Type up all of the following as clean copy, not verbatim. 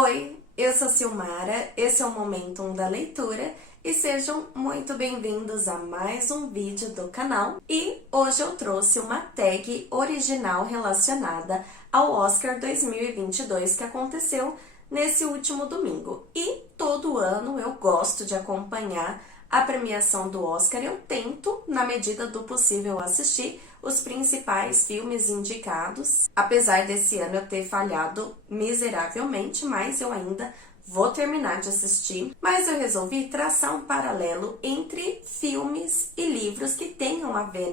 Oi, eu sou Silmara, esse é o Momentum da Leitura e sejam muito bem-vindos a mais um vídeo do canal. E hoje eu trouxe uma tag original relacionada ao Oscar 2022 que aconteceu nesse último domingo. E todo ano eu gosto de acompanhar a premiação do Oscar. Eu tento, na medida do possível, assistir os principais filmes indicados. Apesar desse ano eu ter falhado miseravelmente, mas eu ainda vou terminar de assistir. Mas eu resolvi traçar um paralelo entre filmes e livros que tenham a ver,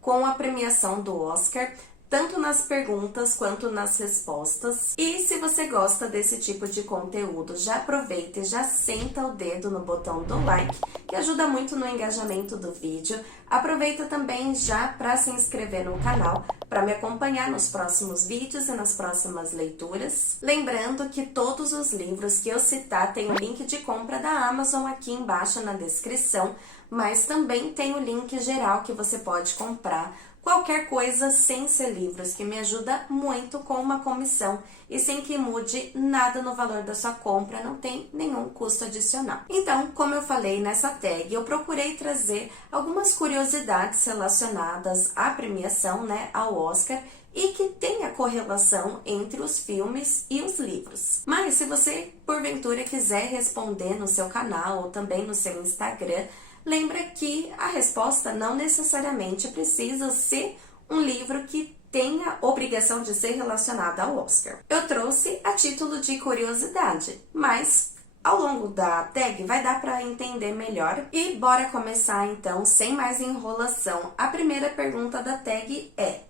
com a premiação do Oscar, tanto nas perguntas quanto nas respostas. E se você gosta desse tipo de conteúdo, já aproveita e já senta o dedo no botão do like, que ajuda muito no engajamento do vídeo. Aproveita também já para se inscrever no canal, para me acompanhar nos próximos vídeos e nas próximas leituras. Lembrando que todos os livros que eu citar tem o link de compra da Amazon aqui embaixo na descrição, mas também tem o link geral que você pode comprar qualquer coisa sem ser livros, que me ajuda muito com uma comissão e sem que mude nada no valor da sua compra, não tem nenhum custo adicional. Então, como eu falei nessa tag, eu procurei trazer algumas curiosidades relacionadas à premiação, ao Oscar, e que tenha correlação entre os filmes e os livros. Mas se você, porventura, quiser responder no seu canal ou também no seu Instagram, lembra que a resposta não necessariamente precisa ser um livro que tenha obrigação de ser relacionado ao Oscar. Eu trouxe a título de curiosidade, mas ao longo da tag vai dar para entender melhor. E bora começar então, sem mais enrolação. A primeira pergunta da tag é: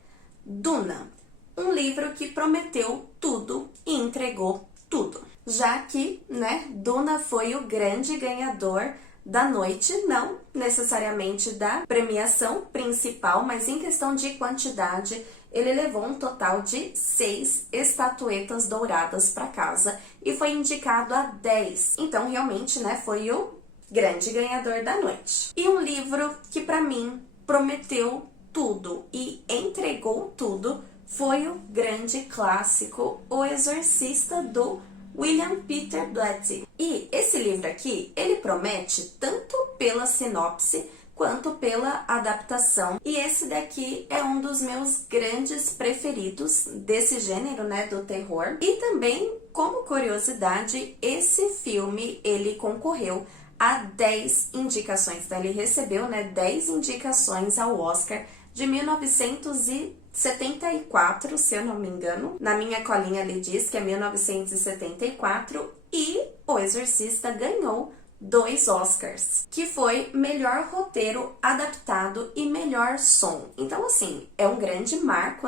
Duna, um livro que prometeu tudo e entregou tudo. Já que, Duna foi o grande ganhador da noite, não necessariamente da premiação principal, mas em questão de quantidade, ele levou um total de 6 estatuetas douradas para casa e foi indicado a 10. Então, realmente, foi o grande ganhador da noite. E um livro que, para mim, prometeu tudo e entregou tudo foi o grande clássico O Exorcista, do William Peter Blatty. E esse livro aqui, ele promete tanto pela sinopse quanto pela adaptação. E esse daqui é um dos meus grandes preferidos desse gênero, do terror. E também, como curiosidade, esse filme, ele concorreu a 10 indicações. Então, ele recebeu, 10 indicações ao Oscar de 1974, se eu não me engano. Na minha colinha ali diz que é 1974, e O Exorcista ganhou 2 Oscars, que foi melhor roteiro adaptado e melhor som. Então, assim, é um grande marco,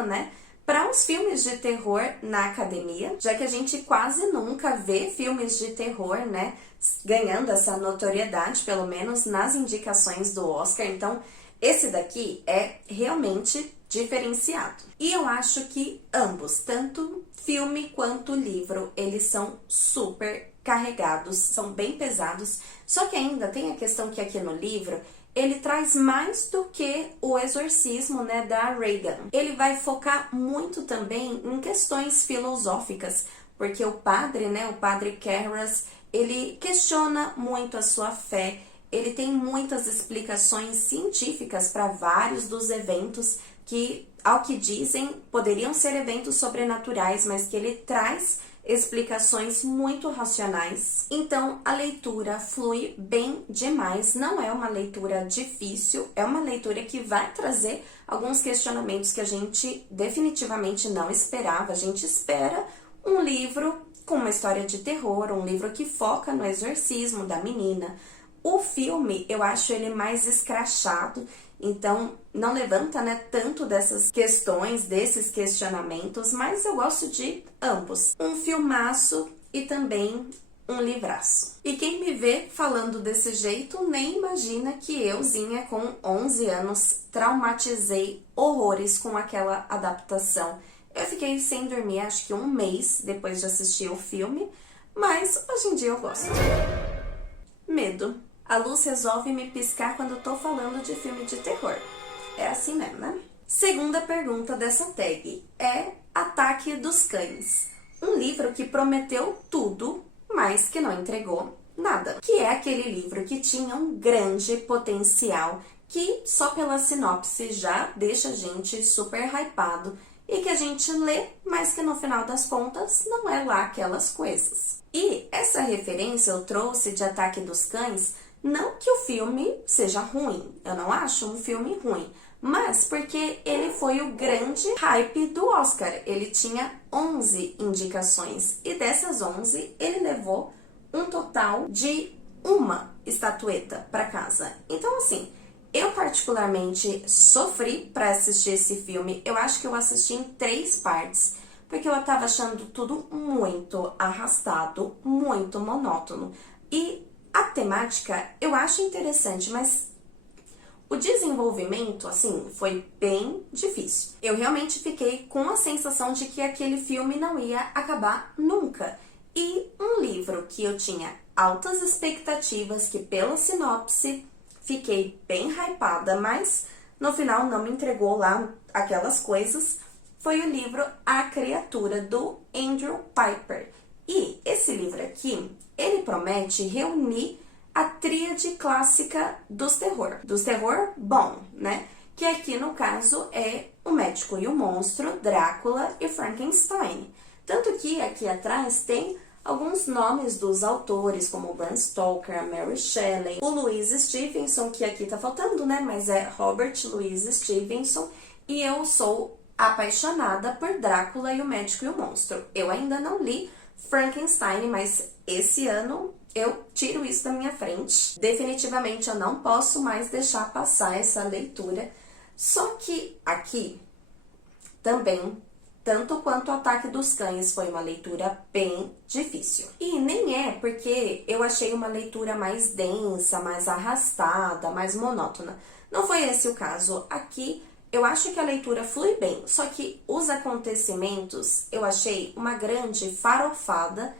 para os filmes de terror na academia, já que a gente quase nunca vê filmes de terror, ganhando essa notoriedade, pelo menos nas indicações do Oscar. Então, esse daqui é realmente diferenciado. E eu acho que ambos, tanto filme quanto livro, eles são super carregados, são bem pesados. Só que ainda tem a questão que aqui no livro, ele traz mais do que o exorcismo, da Regan. Ele vai focar muito também em questões filosóficas, porque o padre, o padre Karras, ele questiona muito a sua fé. Ele tem muitas explicações científicas para vários dos eventos que, ao que dizem, poderiam ser eventos sobrenaturais, mas que ele traz explicações muito racionais. Então, a leitura flui bem demais. Não é uma leitura difícil, é uma leitura que vai trazer alguns questionamentos que a gente definitivamente não esperava. A gente espera um livro com uma história de terror, um livro que foca no exorcismo da menina. O filme, eu acho ele mais escrachado, então não levanta, tanto dessas questões, desses questionamentos, mas eu gosto de ambos. Um filmaço e também um livraço. E quem me vê falando desse jeito nem imagina que euzinha com 11 anos traumatizei horrores com aquela adaptação. Eu fiquei sem dormir acho que um mês depois de assistir o filme, mas hoje em dia eu gosto. Medo. A luz resolve me piscar quando eu tô falando de filme de terror. É assim mesmo, Segunda pergunta dessa tag é Ataque dos Cães. um livro que prometeu tudo, mas que não entregou nada. Que é aquele livro que tinha um grande potencial, que só pela sinopse já deixa a gente super hypado e que a gente lê, mas que no final das contas não é lá aquelas coisas. E essa referência eu trouxe de Ataque dos Cães, não que o filme seja ruim, eu não acho um filme ruim, mas porque ele foi o grande hype do Oscar. Ele tinha 11 indicações e dessas 11 ele levou um total de uma estatueta para casa. Então, assim, eu particularmente sofri para assistir esse filme. Eu acho que eu assisti em 3 partes, porque eu tava achando tudo muito arrastado, muito monótono. E a temática eu acho interessante, mas o desenvolvimento, assim, foi bem difícil. Eu realmente fiquei com a sensação de que aquele filme não ia acabar nunca. E um livro que eu tinha altas expectativas, que pela sinopse fiquei bem hypada, mas no final não me entregou lá aquelas coisas, foi o livro A Criatura, do Andrew Piper. E esse livro aqui, ele promete reunir a tríade clássica dos terror bom, né? Que aqui no caso é O Médico e o Monstro, Drácula e Frankenstein. Tanto que aqui atrás tem alguns nomes dos autores, como Bram Stoker, Mary Shelley, o Louise Stevenson, que aqui tá faltando, né? Mas é Robert Louis Stevenson. E eu sou apaixonada por Drácula e o Médico e o Monstro. Eu ainda não li Frankenstein, mas esse ano eu tiro isso da minha frente. Definitivamente eu não posso mais deixar passar essa leitura. Só que aqui também, tanto quanto o Ataque dos Cães, foi uma leitura bem difícil. E nem é porque eu achei uma leitura mais densa, mais arrastada, mais monótona. Não foi esse o caso. Aqui eu acho que a leitura flui bem, só que os acontecimentos eu achei uma grande farofada,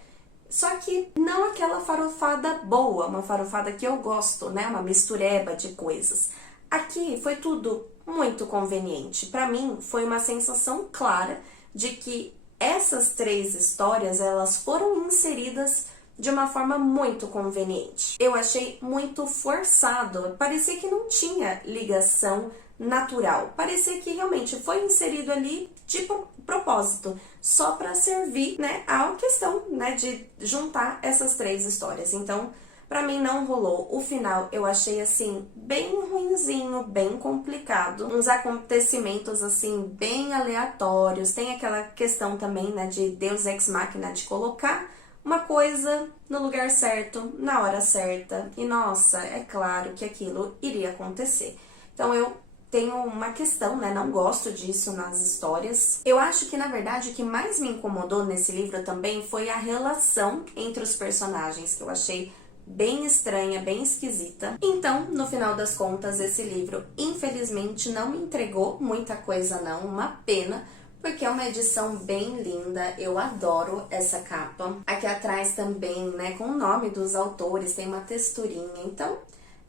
só que não aquela farofada boa, uma farofada que eu gosto, né? Uma mistureba de coisas. Aqui foi tudo muito conveniente. Para mim, foi uma sensação clara de que essas 3 histórias, elas foram inseridas de uma forma muito conveniente. Eu achei muito forçado, parecia que não tinha ligação natural. Parecia que realmente foi inserido ali de propósito, só para servir, né, a questão, né, de juntar essas 3 histórias. Então, pra mim não rolou. O final eu achei assim bem ruinzinho, bem complicado. Uns acontecimentos assim bem aleatórios. Tem aquela questão também, né, de Deus Ex Machina, de colocar uma coisa no lugar certo, na hora certa. E nossa, é claro que aquilo iria acontecer. Então eu tenho uma questão, né? Não gosto disso nas histórias. Eu acho que, na verdade, o que mais me incomodou nesse livro também foi a relação entre os personagens, que eu achei bem estranha, bem esquisita. Então, no final das contas, esse livro, infelizmente, não me entregou muita coisa não, uma pena, porque é uma edição bem linda, eu adoro essa capa. Aqui atrás também, né, com o nome dos autores, tem uma texturinha, então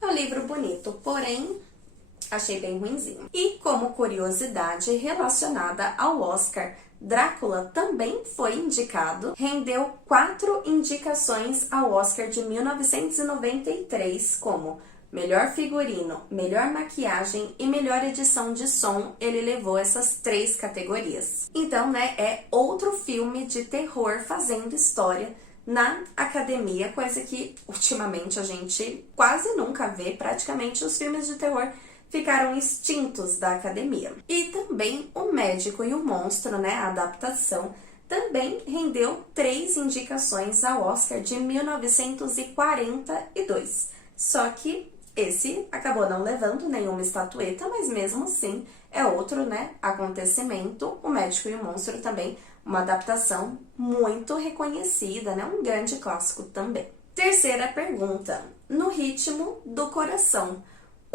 é um livro bonito, porém achei bem ruinzinho. E como curiosidade relacionada ao Oscar, Drácula também foi indicado, rendeu 4 indicações ao Oscar de 1993, como melhor figurino, melhor maquiagem e melhor edição de som. Ele levou essas 3 categorias. Então, né, é outro filme de terror fazendo história na academia, coisa que ultimamente a gente quase nunca vê. Praticamente os filmes de terror ficaram extintos da academia. E também O Médico e o Monstro, né, a adaptação, também rendeu 3 indicações ao Oscar de 1942. Só que esse acabou não levando nenhuma estatueta, mas mesmo assim é outro, né, acontecimento. O Médico e o Monstro também, uma adaptação muito reconhecida, né, um grande clássico também. Terceira pergunta: No Ritmo do Coração,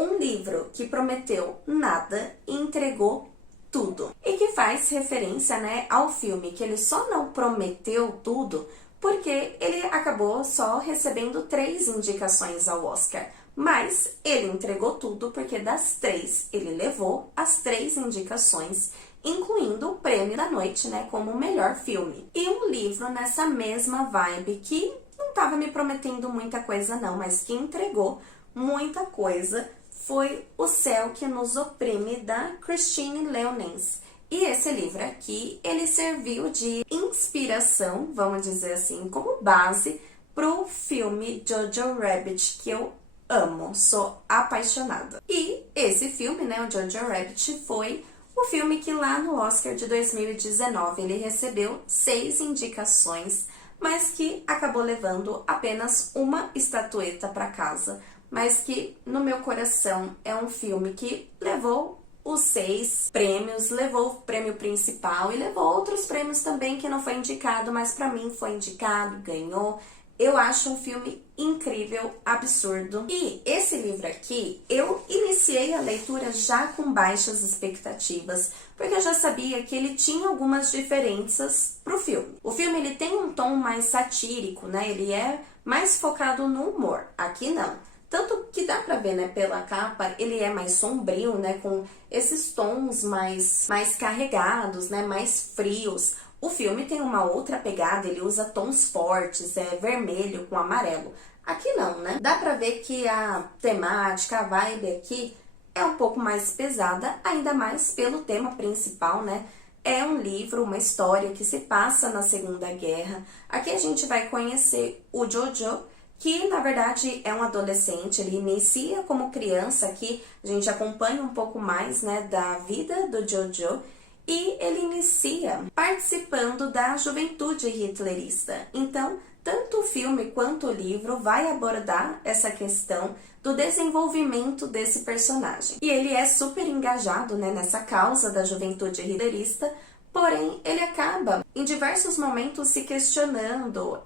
um livro que prometeu nada e entregou tudo. E que faz referência, né, ao filme, que ele só não prometeu tudo porque ele acabou só recebendo 3 indicações ao Oscar. Mas ele entregou tudo porque das 3 ele levou as 3 indicações. incluindo o prêmio da noite, né, como o melhor filme. E um livro nessa mesma vibe que não estava me prometendo muita coisa não, mas que entregou muita coisa, foi O Céu que Nos Oprime, da Christine Leonens. E esse livro aqui, ele serviu de inspiração, vamos dizer assim, como base pro filme Jojo Rabbit, que eu amo, sou apaixonada. E esse filme, né, o Jojo Rabbit, foi o filme que lá no Oscar de 2019 ele recebeu 6 indicações, mas que acabou levando apenas uma estatueta para casa, mas que no meu coração é um filme que levou os 6 prêmios, levou o prêmio principal e levou outros prêmios também que não foi indicado, mas para mim foi indicado, ganhou. Eu acho um filme incrível, absurdo. E esse livro aqui, eu iniciei a leitura já com baixas expectativas, porque eu já sabia que ele tinha algumas diferenças pro filme. O filme ele tem um tom mais satírico, né? Ele é mais focado no humor. Aqui não. Tanto que dá pra ver, né, pela capa, ele é mais sombrio, né, com esses tons mais carregados, né, mais frios. O filme tem uma outra pegada, ele usa tons fortes, vermelho com amarelo. Aqui não, né? Dá pra ver que a temática, a vibe aqui é um pouco mais pesada, ainda mais pelo tema principal, né? É um livro, uma história que se passa na Segunda Guerra. Aqui a gente vai conhecer o Jojo, que na verdade é um adolescente, ele inicia como criança aqui, a gente acompanha um pouco mais, né, da vida do Jojo, e ele inicia participando da juventude hitlerista. Então, tanto o filme quanto o livro vai abordar essa questão do desenvolvimento desse personagem. E ele é super engajado, né, nessa causa da juventude hitlerista, porém, ele acaba, em diversos momentos, se questionando,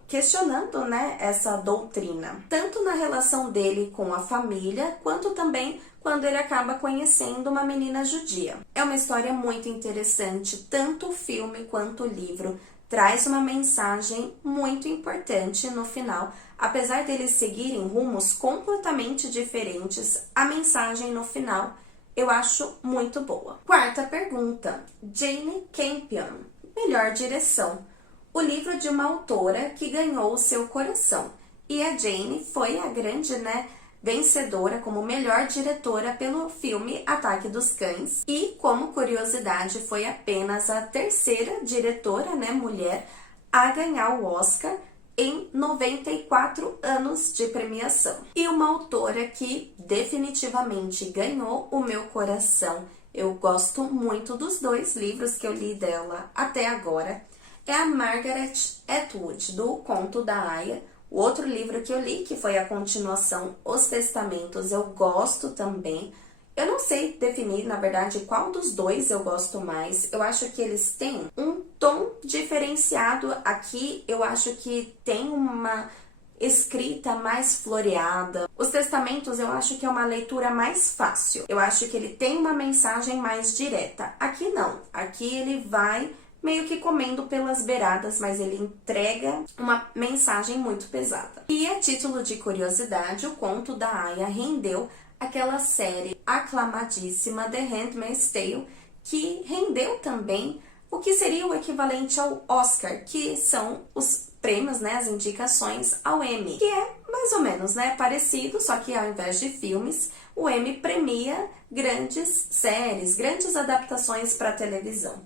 né, essa doutrina. Tanto na relação dele com a família, quanto também quando ele acaba conhecendo uma menina judia. É uma história muito interessante, tanto o filme quanto o livro traz uma mensagem muito importante no final. Apesar deles seguirem rumos completamente diferentes, a mensagem no final eu acho muito boa. Quarta pergunta. Jane Campion. Melhor direção. O livro de uma autora que ganhou o seu coração. E a Jane foi a grande, né, vencedora como melhor diretora pelo filme Ataque dos Cães. E, como curiosidade, foi apenas a terceira diretora, né, mulher, a ganhar o Oscar em 94 anos de premiação. E uma autora que definitivamente ganhou o meu coração. Eu gosto muito dos 2 livros que eu li dela até agora. É a Margaret Atwood, do Conto da Aia. O outro livro que eu li, que foi a continuação, Os Testamentos, eu gosto também. Eu não sei definir, na verdade, qual dos 2 eu gosto mais. Eu acho que eles têm um tom diferenciado. Aqui eu acho que tem uma escrita mais floreada. Os Testamentos eu acho que é uma leitura mais fácil. Eu acho que ele tem uma mensagem mais direta. Aqui não. Aqui ele vai meio que comendo pelas beiradas, mas ele entrega uma mensagem muito pesada. E a título de curiosidade, o Conto da Aia rendeu aquela série aclamadíssima The Handmaid's Tale, que rendeu também o que seria o equivalente ao Oscar, que são os prêmios, né, as indicações ao Emmy, que é mais ou menos, né, parecido, só que ao invés de filmes, o Emmy premia grandes séries, grandes adaptações para televisão.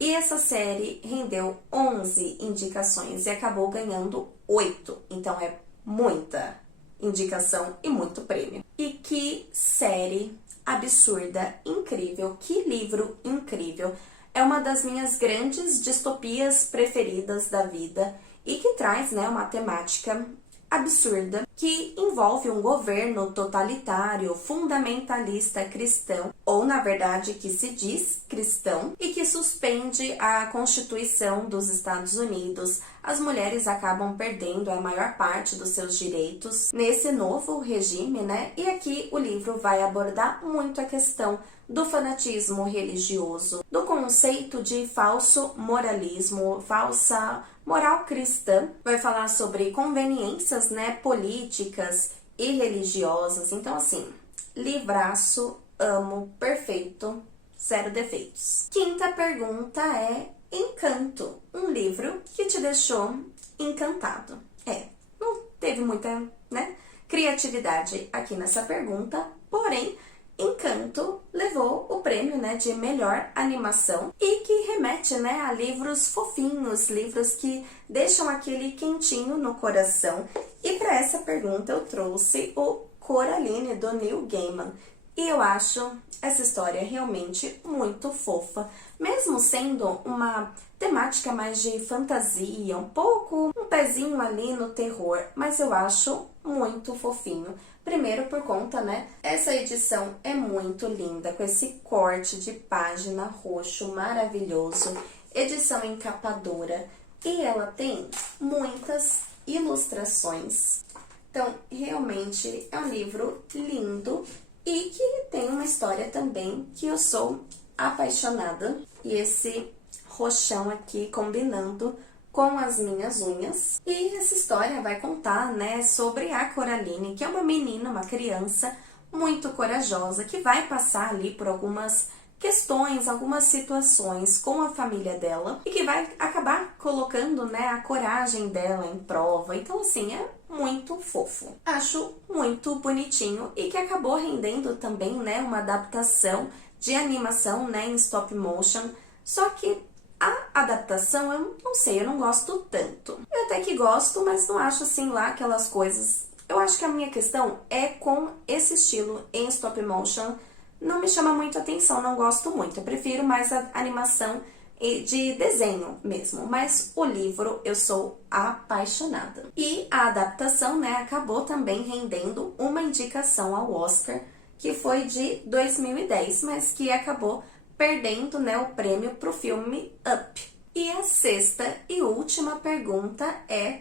E essa série rendeu 11 indicações e acabou ganhando 8, então é muita indicação e muito prêmio. E que série absurda, incrível, que livro incrível. É uma das minhas grandes distopias preferidas da vida e que traz, né, uma temática absurda que envolve um governo totalitário, fundamentalista cristão, ou na verdade que se diz cristão, e que suspende a Constituição dos Estados Unidos. As mulheres acabam perdendo a maior parte dos seus direitos nesse novo regime, né? E aqui o livro vai abordar muito a questão do fanatismo religioso, do conceito de falso moralismo, falsa moral cristã. Vai falar sobre conveniências, né, políticas e religiosas. Então, assim, livraço, amo, perfeito, zero defeitos. Quinta pergunta é Encanto, um livro que te deixou encantado. Não teve muita, né, criatividade aqui nessa pergunta, porém, Encanto levou o prêmio, né, de melhor animação e que remete, né, a livros fofinhos, livros que deixam aquele quentinho no coração. E para essa pergunta eu trouxe o Coraline, do Neil Gaiman. E eu acho essa história realmente muito fofa, mesmo sendo uma temática mais de fantasia, um pezinho ali no terror, mas eu acho muito fofinho. Primeiro por conta, né, essa edição é muito linda, com esse corte de página roxo maravilhoso, edição encapadora, e ela tem muitas ilustrações. Então, realmente é um livro lindo e que tem uma história também que eu sou apaixonada. E esse roxão aqui combinando com as minhas unhas. E essa história vai contar, né, sobre a Coraline, que é uma menina, uma criança muito corajosa, que vai passar ali por algumas questões, algumas situações com a família dela e que vai acabar colocando, né, a coragem dela em prova. Então, assim, é muito fofo. Acho muito bonitinho e que acabou rendendo também, né, uma adaptação de animação, né, em stop motion. Só que a adaptação, eu não sei, eu não gosto tanto. Eu até que gosto, mas não acho assim lá aquelas coisas. Eu acho que a minha questão é com esse estilo em stop motion. Não me chama muito atenção, não gosto muito. Eu prefiro mais a animação de desenho mesmo. Mas o livro eu sou apaixonada. E a adaptação, né, acabou também rendendo uma indicação ao Oscar, que foi de 2010, mas que acabou perdendo, né, o prêmio pro filme Up. E a sexta e última pergunta é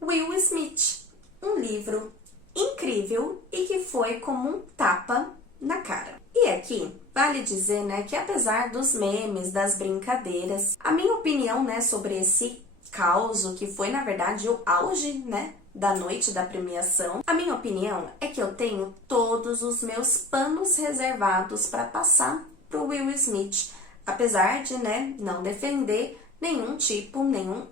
Will Smith, um livro incrível e que foi como um tapa na cara. E aqui, vale dizer, né, que apesar dos memes, das brincadeiras, a minha opinião, né, sobre esse caos, que foi, na verdade, o auge, né, da noite da premiação, a minha opinião é que eu tenho todos os meus panos reservados para passar pro Will Smith, apesar de, né, não defender nenhum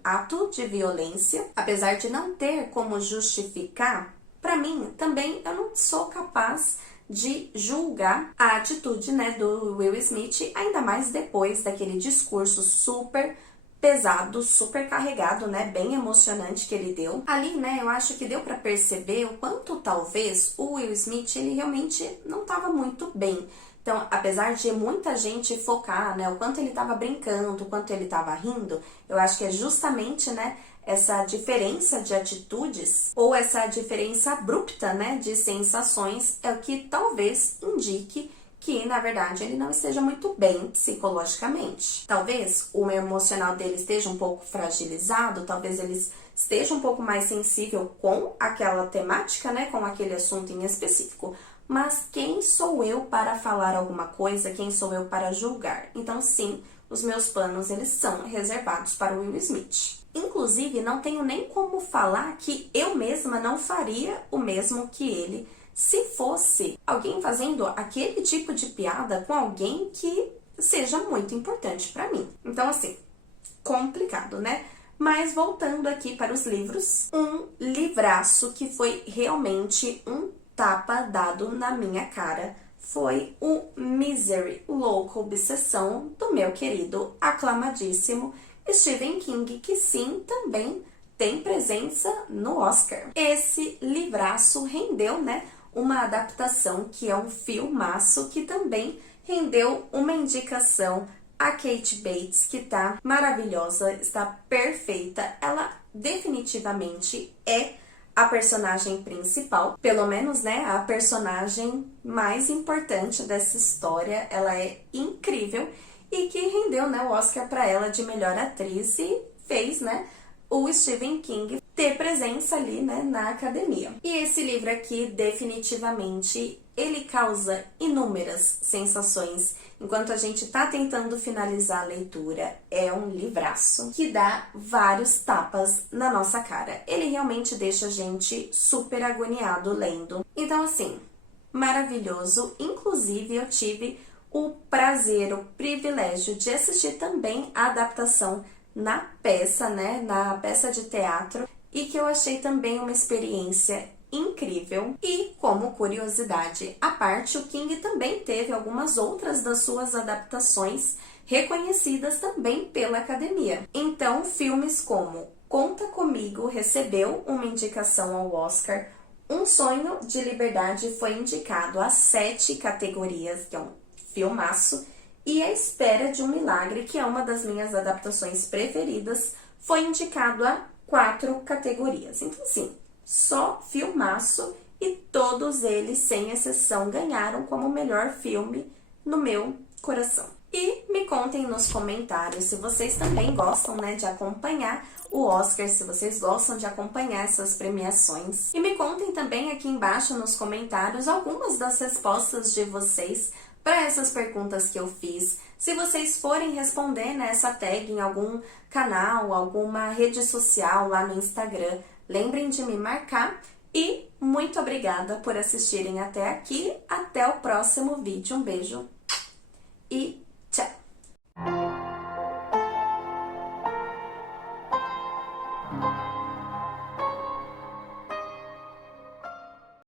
ato de violência, apesar de não ter como justificar, para mim, também eu não sou capaz de julgar a atitude, né, do Will Smith, ainda mais depois daquele discurso super pesado, super carregado, né, bem emocionante que ele deu. Ali, né, eu acho que deu para perceber o quanto talvez o Will Smith, ele realmente não estava muito bem. Então, apesar de muita gente focar, né, o quanto ele estava brincando, o quanto ele estava rindo, eu acho que é justamente, né, essa diferença de atitudes ou essa diferença abrupta, né, de sensações é o que talvez indique que, na verdade, ele não esteja muito bem psicologicamente. Talvez o emocional dele esteja um pouco fragilizado, talvez ele esteja um pouco mais sensível com aquela temática, né, com aquele assunto em específico. Mas quem sou eu para falar alguma coisa? Quem sou eu para julgar? Então, sim, os meus planos, eles são reservados para o Will Smith. Inclusive, não tenho nem como falar que eu mesma não faria o mesmo que ele se fosse alguém fazendo aquele tipo de piada com alguém que seja muito importante para mim. Então, assim, complicado, né? Mas voltando aqui para os livros, um livraço que foi realmente um tapa dado na minha cara foi o Misery, Louca Obsessão, do meu querido, aclamadíssimo Stephen King, que sim, também tem presença no Oscar. Esse livraço rendeu, né, uma adaptação que é um filmaço, que também rendeu uma indicação a Kate Bates, que tá maravilhosa, está perfeita. Ela definitivamente é a personagem principal, pelo menos, né, a personagem mais importante dessa história. Ela é incrível e que rendeu, né, o Oscar para ela de melhor atriz e fez, né, o Stephen King ter presença ali, né, na academia. E esse livro aqui, definitivamente, ele causa inúmeras sensações. Enquanto a gente tá tentando finalizar a leitura, é um livraço que dá vários tapas na nossa cara. Ele realmente deixa a gente super agoniado lendo. Então, assim, maravilhoso. Inclusive, eu tive o prazer, o privilégio de assistir também a adaptação na peça, né, na peça de teatro, e que eu achei também uma experiência incrível. E como curiosidade à parte, o King também teve algumas outras das suas adaptações reconhecidas também pela academia. Então, filmes como Conta Comigo recebeu uma indicação ao Oscar, Um Sonho de Liberdade foi indicado a 7 categorias, que é um filmaço, e A Espera de um Milagre, que é uma das minhas adaptações preferidas, foi indicado a 4 categorias. Então, sim, só filmaço, e todos eles, sem exceção, ganharam como melhor filme no meu coração. E me contem nos comentários se vocês também gostam, né, de acompanhar o Oscar, se vocês gostam de acompanhar essas premiações. E me contem também aqui embaixo nos comentários algumas das respostas de vocês para essas perguntas que eu fiz. Se vocês forem responder nessa tag em algum canal, alguma rede social lá no Instagram, lembrem de me marcar. E muito obrigada por assistirem até aqui. Até o próximo vídeo. Um beijo e